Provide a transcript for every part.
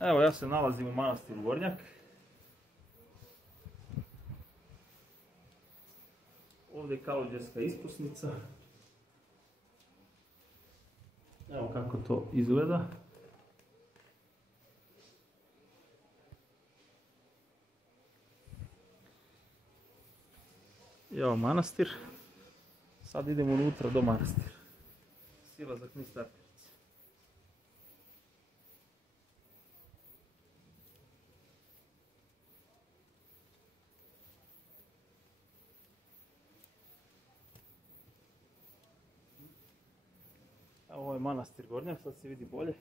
Evo, ja se nalazim u manastiru Gornjak. Ovdje je Kalođerska ispusnica. Evo kako to izgleda. I evo manastir. Sad idemo unutra do manastira. Silazak niz stepenice. Ovo je manastir Gornjak, sad se vidi bolje.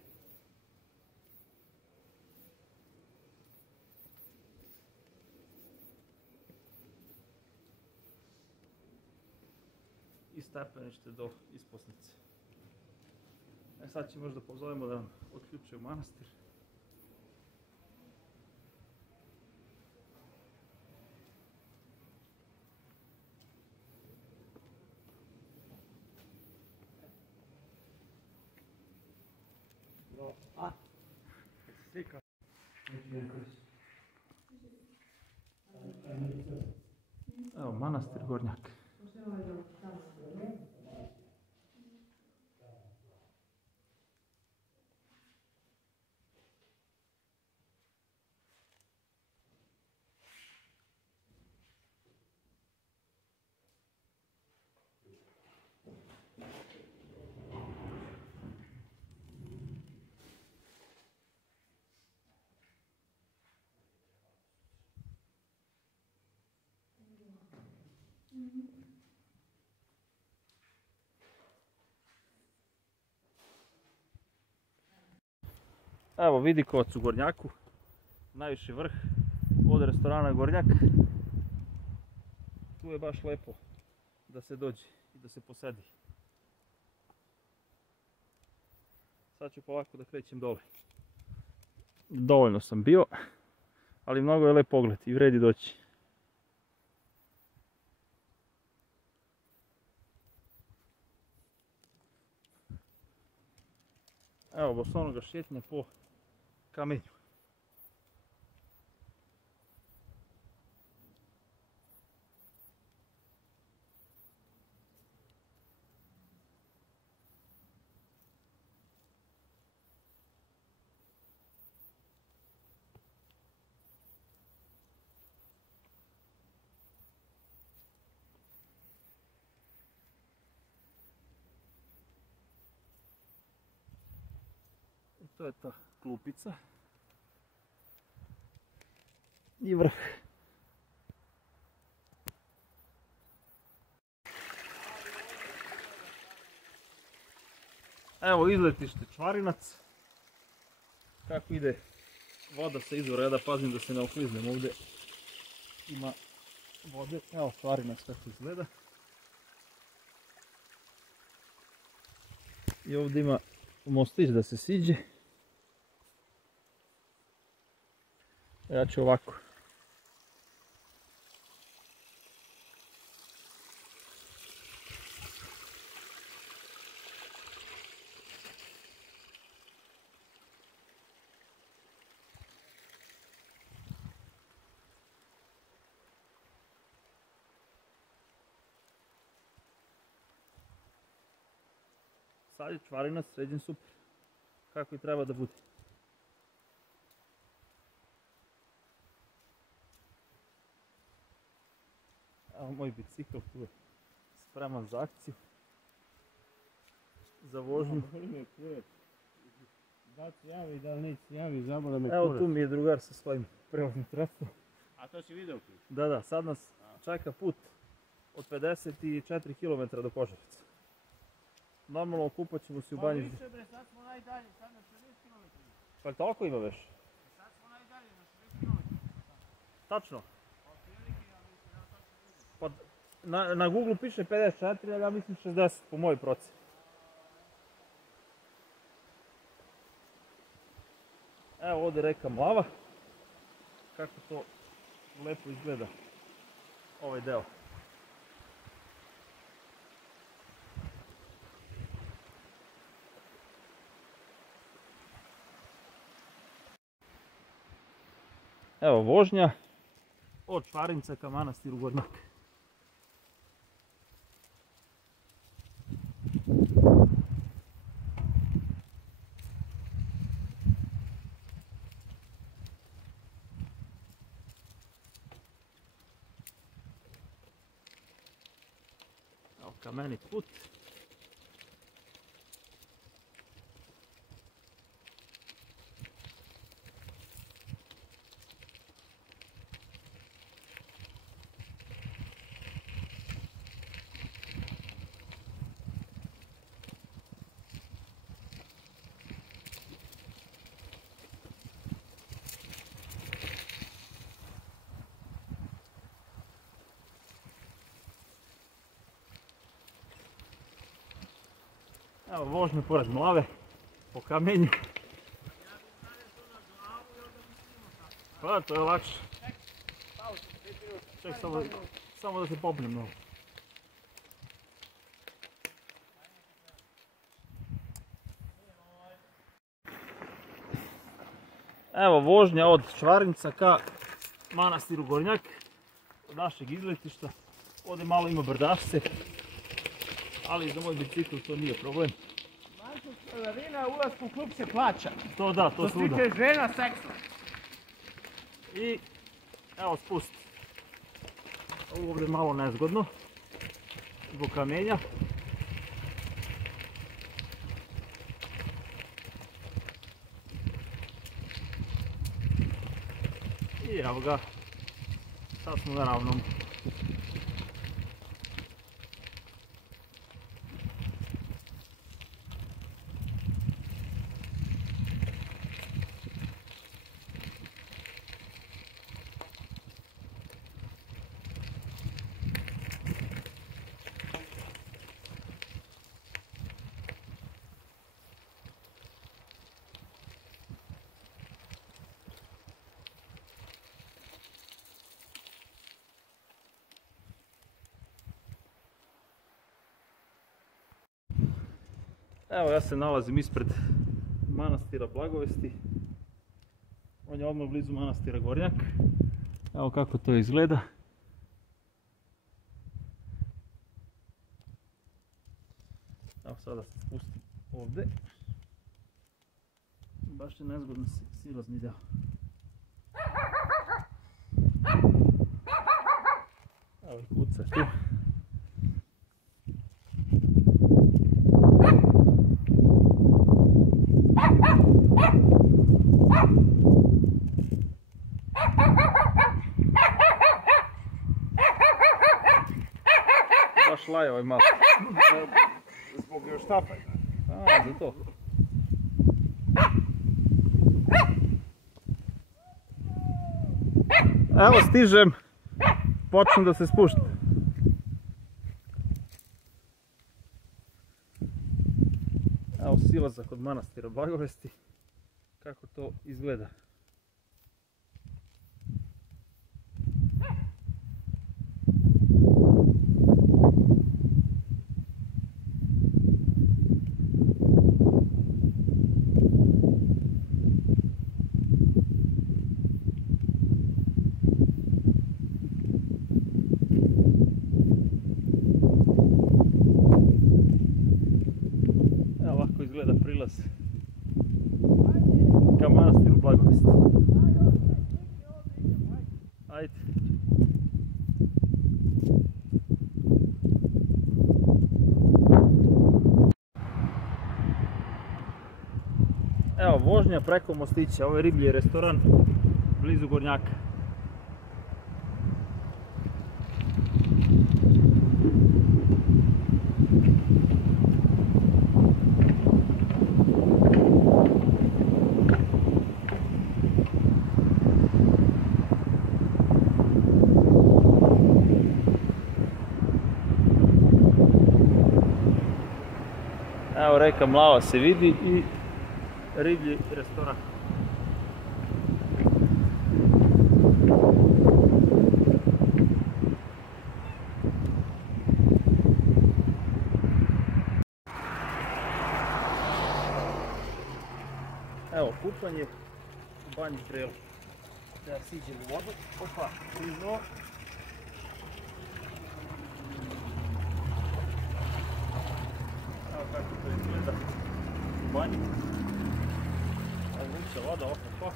I stepenište do ispusnice. Sad ćemo možda pozovemo da nam otključuju manastir. Evo, manastir Gornjak. Evo vidikovac u Gornjaku, najviši vrh od restorana Gornjak. Tu je baš lepo da se dođe i da se posedi. Sad ću polako da krećem dole. Dovoljno sam bio, ali mnogo je lep pogled i vredi doći. Evo bosonoga šetnja po kamenju. To je ta klupica i vrh. Evo izletište Čvarinac. Kako ide voda sa izvora, ja da pazim da se ne okliznem ovdje. Ima vode, evo Čvarinac kako izgleda. I ovdje ima mostić da se siđe. Ja ću ovako. Sad je Čvarinac sređen super. Kako i treba da bude. Evo moj bicikl tu je spreman za akciju. Za vožnju. Da li se javi, da li neće se javi, zabole me kurac. Evo tu mi je drugar sa svojim prevoznim sredstvom. A to si vidio? Da, sad nas čeka put od 54 km do Požarevca. Normalno okupat ćemo se u banji. Pa više bre, sad smo najdalje, sad na 60 km. Pa li toliko ima već? Sad smo najdalje, na 60 km. Tačno? Pa prilike, ja mislim, ja sad ću vidio. Pa na Google piše 54, ali ja mislim 60 po mojoj proceni. Evo ovdje reka Mlava. Kako to lepo izgleda ovaj deo. Evo vožnja od Čvarinca ka manastiru Gornjak. Evo kamenit put. Evo vožnja pored Mlave, po kamenju. Pa to je lakše. Ček, samo da se popnem malo. Evo vožnja od Čvarinca ka manastiru Gornjak, od našeg izletišta. Ovdje malo ima brdašce, ali za moj bicikl to nije problem. Članarina ulaz u klub se plaća. To da, to svuda. To se tiče žena seksa. I evo spust. Ovo ovdje je malo nezgodno, zbog kamenja. I evo ga, sad smo na ravnom. Evo ja se nalazim ispred manastira Blagovesti. On je odmah blizu manastira Gornjak. Evo kako to izgleda. Evo sada se spustim ovdje. Baš je nezgodno silazni deo. Evo i kuca tu. Baš laje ovaj malo. Zbog štapanja. A, za to. Evo stižem. Počnem da se spuštam. Evo silazak od manastira Blagovesti. Kako to izgleda. Ovako izgleda prilaz ka manastiru Blagovesti. Ajde. Evo vožnja preko mostića, ovo je riblji restoran blizu Gornjaka. Evo reka Mlava se vidi i riblji restoran. Evo kupanje u banji Prelo. Da siđem u vodu. Opa, kliznuo. Evo kako to izgleda u banji. Vuče voda, opa.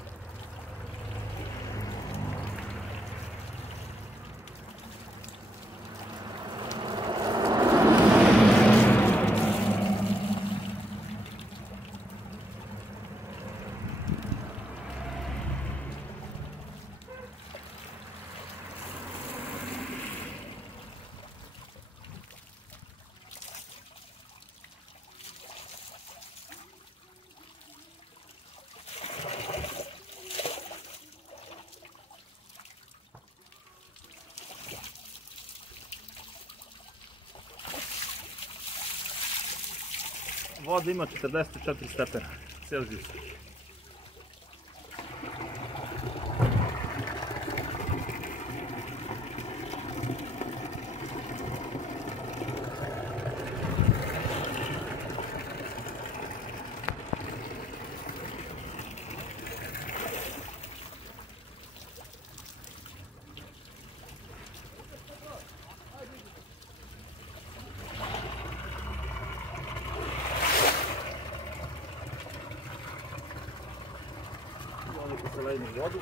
Voda ima 44 stepena Celzijusa. Zelenu vodu.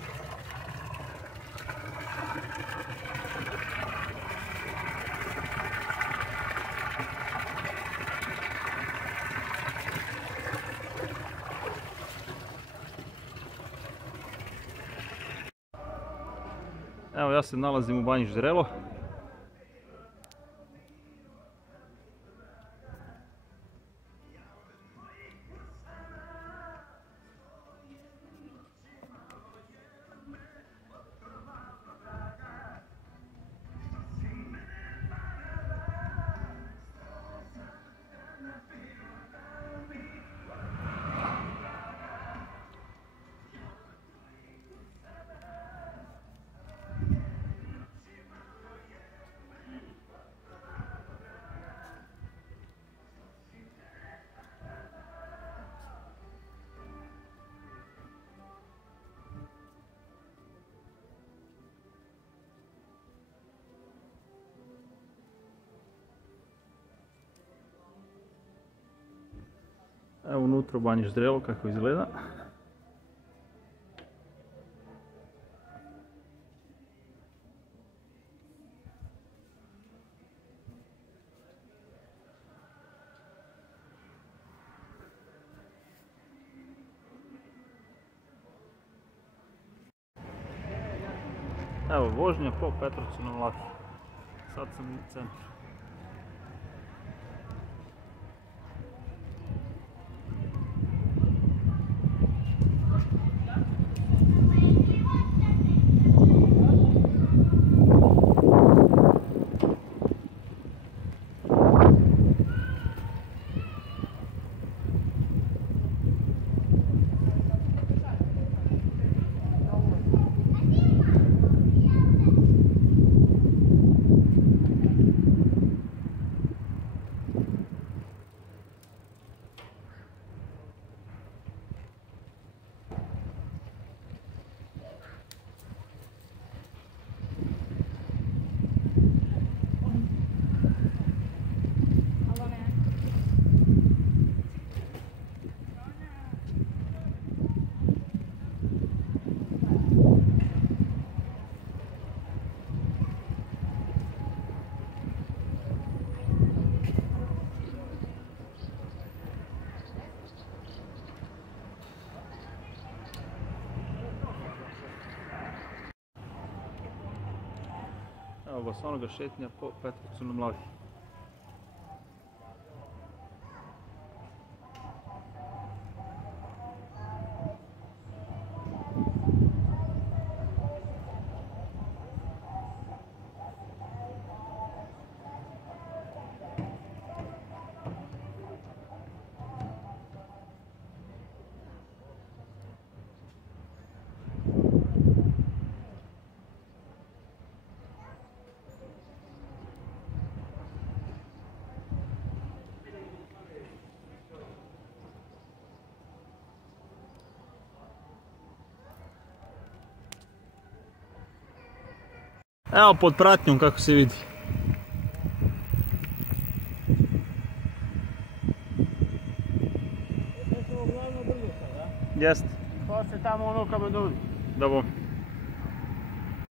Evo ja se nalazim u banji Ždrelo. Evo unutra u banji Ždrelo kako izgleda. Evo vožnja po Petrovcu na Mlaki. Sad sam u centru. Evo vas onoga šetnja po Petrovcu na Mlaki. Evo pod pratnjom kako se vidi. To je ovo glavno brdo sad, a? Jeste. Pa se tamo ono kamo doli. Da bom.